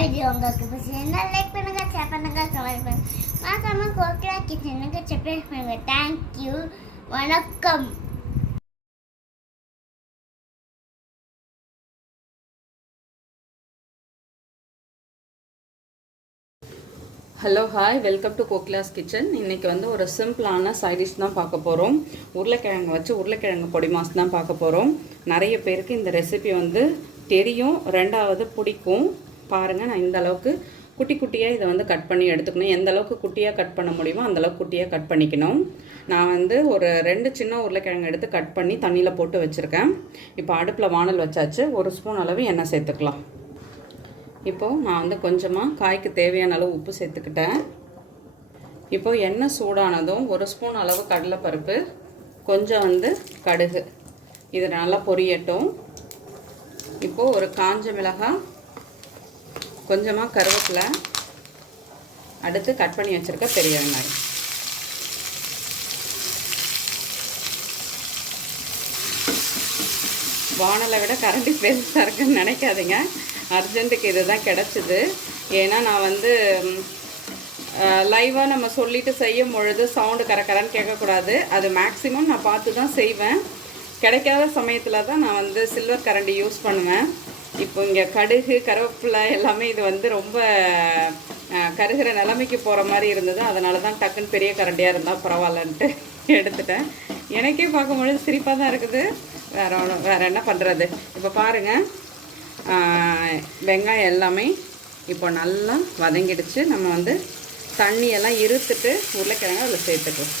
Video உங்களுக்கு பிடிச்சிருந்தா like பண்ணுங்க, ஷேர் பண்ணுங்க, கமெண்ட் பண்ணுங்க. மறக்காம கோகிலா கிச்சனுக்கு சப்ஸ்கிரைப் பண்ணுங்க. தேங்க்யூ, வணக்கம். Hello hi, welcome to Kokila's kitchen. இன்றைக்கி வந்து ஒரு சிம்பிளான சைடிஷ் தான் பார்க்க போகிறோம். உருளைக்கிழங்கு வச்சு உருளைக்கிழங்கு பொடி மாஸ் தான் பார்க்க போகிறோம். நிறைய பேருக்கு இந்த ரெசிபி வந்து தெரியும், ரெண்டாவது பிடிக்கும். பாருங்கள், நான் இந்த அளவுக்கு குட்டி குட்டியாக இதை வந்து கட் பண்ணி எடுத்துக்கணும். எந்த அளவுக்கு குட்டியாக கட் பண்ண முடியுமோ அந்தளவுக்கு குட்டியாக கட் பண்ணிக்கணும். நான் வந்து ஒரு 2 சின்ன உருளைக்கிழங்கு எடுத்து கட் பண்ணி தண்ணியில் போட்டு வச்சுருக்கேன். இப்போ அடுப்பில் வானல் வச்சாச்சு. 1 ஸ்பூன் அளவு எண்ணெய் சேர்த்துக்கலாம். இப்போது நான் வந்து கொஞ்சமாக காய்க்கு தேவையான அளவு உப்பு சேர்த்துக்கிட்டேன். இப்போது எண்ணெய் சூடானதும் 1 ஸ்பூன் அளவு கடலைப்பருப்பு, கொஞ்சம் வந்து கடுகு, இது நல்லா பொரியட்டும். இப்போது ஒரு காஞ்ச மிளகாய், கொஞ்சமாக கருவேப்பிலை, அடுத்து கட் பண்ணி வச்சுருக்க பெரிய வெங்காயம். வானலை விட கரண்டி பெருசாக இருக்குன்னு நினைக்காதீங்க. அர்ஜென்ட்டுக்கு இது தான் கிடச்சிது. ஏன்னா நான் வந்து லைவாக நம்ம சொல்லிவிட்டு செய்யும் பொழுது சவுண்டு கரன்னு கேட்கக்கூடாது. அது மேக்ஸிமம் நான் பார்த்து தான் செய்வேன். கிடைக்காத சமயத்தில் தான் நான் வந்து சில்வர் கரண்டி யூஸ் பண்ணுவேன். இப்போ இங்கே கடுகு, கருவேப்பிலை எல்லாமே இது வந்து ரொம்ப கருகிற நிலைமைக்கு போகிற மாதிரி இருந்தது. அதனால தான் டக்குன்னு பெரிய கரண்டியாக இருந்தால் பரவாயில்லன்ட்டு எடுத்துட்டேன். எனக்கே பார்க்கும்பொழுது சிரிப்பாக தான் இருக்குது. வேறு என்ன பண்ணுறது. இப்போ பாருங்கள், வெங்காயம் எல்லாமே இப்போ நல்லா வதங்கிடுச்சு. நம்ம வந்து தண்ணியெல்லாம் இருத்துட்டு உருளைக்கிழங்கு அதில் சேர்த்துக்கலாம்.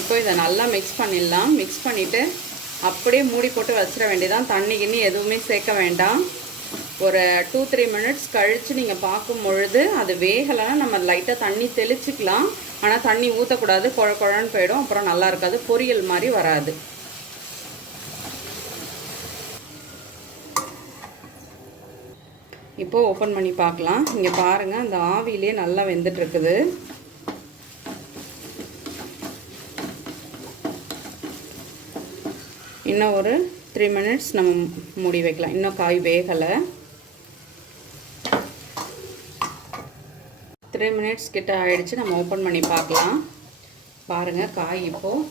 இப்போ இதை நல்லா மிக்ஸ் பண்ணிடலாம். மிக்ஸ் பண்ணிவிட்டு அப்படியே மூடி போட்டு வச்சிட வேண்டியதான். தண்ணி கிண்ணி எதுவுமே சேர்க்க வேண்டாம். ஒரு 2-3 மினிட்ஸ் கழித்து நீங்கள் பார்க்கும் பொழுது அது வேகலைன்னா நம்ம லைட்டாக தண்ணி தெளிச்சிக்கலாம். ஆனால் தண்ணி ஊற்றக்கூடாது, குழன்னு போயிடும். அப்புறம் நல்லா இருக்காது, பொரியல் மாதிரி வராது. இப்போது ஓப்பன் பண்ணி பார்க்கலாம். இங்கே பாருங்கள், அந்த ஆவிலே நல்லா வெந்துட்டுருக்குது. இன்னும் ஒரு 3 மினிட்ஸ் நம்ம மூடி வைக்கலாம். இன்னும் காய் வேகலை. 3 மினிட்ஸ் கிட்ட ஆகிடுச்சு. நம்ம ஓப்பன் பண்ணி பார்க்கலாம். பாருங்கள், காய் இப்போது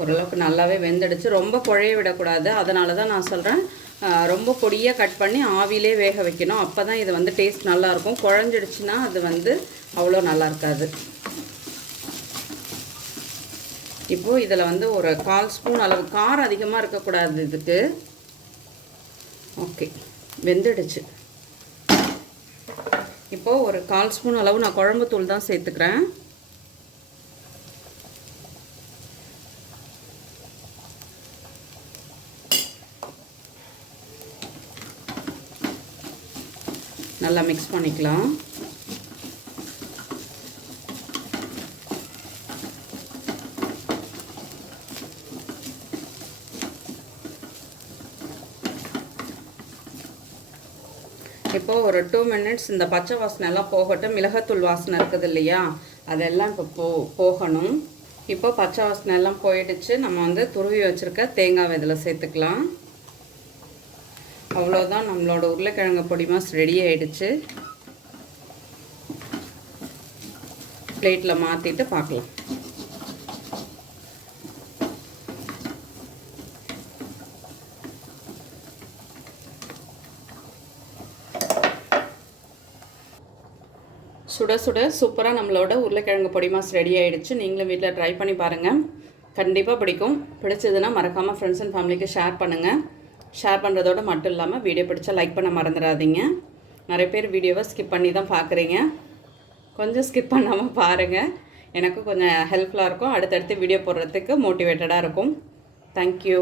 ஓரளவுக்கு நல்லாவே வெந்துடுச்சு. ரொம்ப குழைய விடக்கூடாது. அதனால தான் நான் சொல்கிறேன், ரொம்ப பொடியாக கட் பண்ணி ஆவிலே வேக வைக்கணும். அப்போ தான் இது வந்து டேஸ்ட் நல்லாயிருக்கும். குழஞ்சிடுச்சுன்னா அது வந்து அவ்வளோ நல்லா இருக்காது. இப்போது இதில் வந்து ஒரு 1/4 ஸ்பூன் அளவு, காரம் அதிகமாக இருக்கக்கூடாது இதுக்கு. ஓகே, வெந்துடுச்சு. இப்போது ஒரு 1/4 ஸ்பூன் அளவு நான் குழம்புத்தூள் தான் சேர்த்துக்கிறேன். நல்லா மிக்ஸ் பண்ணிக்கலாம். இப்போது ஒரு 2 மினிட்ஸ் இந்த பச்சை வாசனை எல்லாம் போகட்டும். மிளகாத்தூள் வாசனை இருக்குது இல்லையா, அதெல்லாம் இப்போ போகணும். இப்போ பச்சை வாசனை எல்லாம் போயிடுச்சு. நம்ம வந்து துருவி வச்சுருக்க தேங்காய் இதில் சேர்த்துக்கலாம். அவ்வளோதான், நம்மளோட உருளைக்கிழங்கு பொடி மாஸ் ரெடி ஆகிடுச்சு. பிளேட்டில் மாற்றிட்டு பார்க்கலாம். சுட சுட சூப்பராக நம்மளோட உருளைக்கிழங்கு பொடி மாஸ் ரெடி ஆகிடுச்சு. நீங்களும் வீட்டில் ட்ரை பண்ணி பாருங்கள், கண்டிப்பாக பிடிக்கும். பிடிச்சதுன்னா மறக்காமல் ஃப்ரெண்ட்ஸ் அண்ட் ஃபேமிலிக்கு ஷேர் பண்ணுங்கள். ஷேர் பண்ணுறதோடு மட்டும் இல்லாமல் வீடியோ பிடிச்சா லைக் பண்ண மறந்துடாதீங்க. நிறைய பேர் வீடியோவை ஸ்கிப் பண்ணி தான் பார்க்குறீங்க. கொஞ்சம் ஸ்கிப் பண்ணாமல் பாருங்கள், எனக்கும் கொஞ்சம் ஹெல்ப்ஃபுல்லாக இருக்கும். அடுத்தடுத்து வீடியோ போடுறதுக்கு மோட்டிவேட்டடாக இருக்கும். தேங்க்யூ.